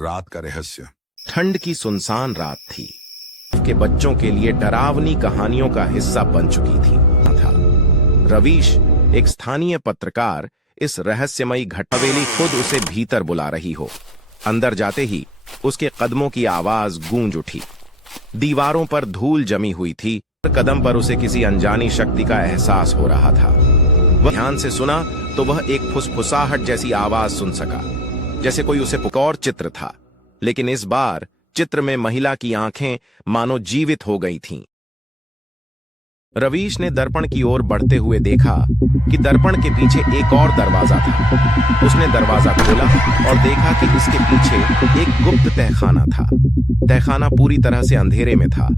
रात का रहस्य। ठंड की सुनसान रात थी कि बच्चों के लिए डरावनी कहानियों का हिस्सा बन चुकी थी था रवीश, एक स्थानीय पत्रकार, इस रहस्यमयी हवेली खुद उसे भीतर बुला रही हो। अंदर जाते ही उसके कदमों की आवाज गूंज उठी। दीवारों पर धूल जमी हुई थी। कदम पर उसे किसी अनजानी शक्ति का एहसास हो रहा था। वह ध्यान से सुना तो वह एक फुसफुसाहट जैसी आवाज सुन सका, जैसे कोई उसे पुकार। चित्र था, लेकिन इस बार चित्र में महिला की आंखें मानो जीवित हो गई थीं। रवीश ने दर्पण की ओर बढ़ते हुए देखा कि दर्पण के पीछे एक और दरवाजा था। उसने दरवाजा खोला और देखा कि इसके पीछे एक गुप्त तहखाना था। तहखाना पूरी तरह से अंधेरे में था,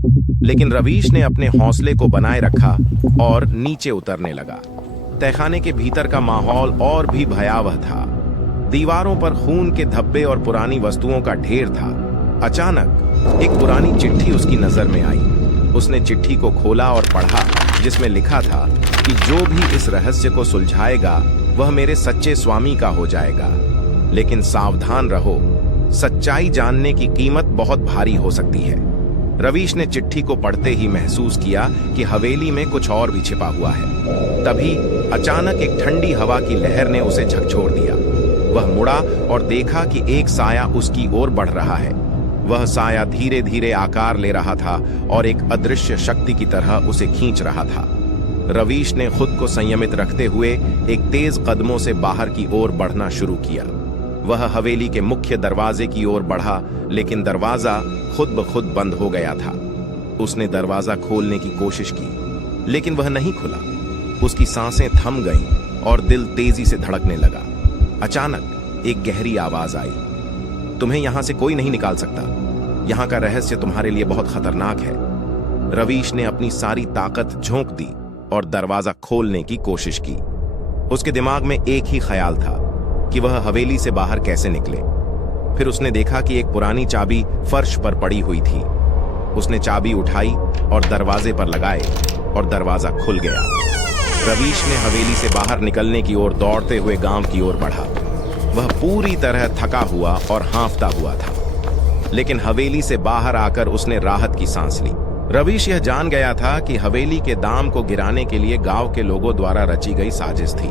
लेकिन रवीश ने अपने हौसले को बनाए रखा और नीचे उतरने लगा। तहखाने के भीतर का माहौल और भी भयावह था। दीवारों पर खून के धब्बे और पुरानी वस्तुओं का ढेर था। अचानक एक पुरानी चिट्ठी उसकी नजर में आई। उसने चिट्ठी को खोला और पढ़ा, जिसमें लिखा था कि जो भी इस रहस्य को सुलझाएगा वह मेरे सच्चे स्वामी का हो जाएगा। लेकिन सावधान रहो, सच्चाई जानने की कीमत बहुत भारी हो सकती है। रवीश ने चिट्ठी को पढ़ते ही महसूस किया कि हवेली में कुछ और भी छिपा हुआ है। तभी अचानक एक ठंडी हवा की लहर ने उसे झकझोर दिया। वह मुड़ा और देखा कि एक साया उसकी ओर बढ़ रहा है। वह साया धीरे धीरे आकार ले रहा था और एक अदृश्य शक्ति की तरह उसे खींच रहा था। रवीश ने खुद को संयमित रखते हुए एक तेज कदमों से बाहर की ओर बढ़ना शुरू किया। वह हवेली के मुख्य दरवाजे की ओर बढ़ा, लेकिन दरवाजा खुद ब खुद बंद हो गया था। उसने दरवाजा खोलने की कोशिश की, लेकिन वह नहीं खुला। उसकी सांसें थम गईं और दिल तेजी से धड़कने लगा। अचानक एक गहरी आवाज आई, तुम्हें यहां से कोई नहीं निकाल सकता। यहां का रहस्य तुम्हारे लिए बहुत खतरनाक है। रवीश ने अपनी सारी ताकत झोंक दी और दरवाजा खोलने की कोशिश की। उसके दिमाग में एक ही ख्याल था कि वह हवेली से बाहर कैसे निकले। फिर उसने देखा कि एक पुरानी चाबी फर्श पर पड़ी हुई थी। उसने चाबी उठाई और दरवाजे पर लगाए और दरवाजा खुल गया। रवीश ने हवेली से बाहर निकलने की ओर दौड़ते हुए गांव की ओर बढ़ा। वह पूरी तरह थका हुआ और हांफता हुआ था, लेकिन हवेली से बाहर आकर उसने राहत की सांस ली। रवीश यह जान गया था कि हवेली के दाम को गिराने के लिए गांव के लोगों द्वारा रची गई साजिश थी।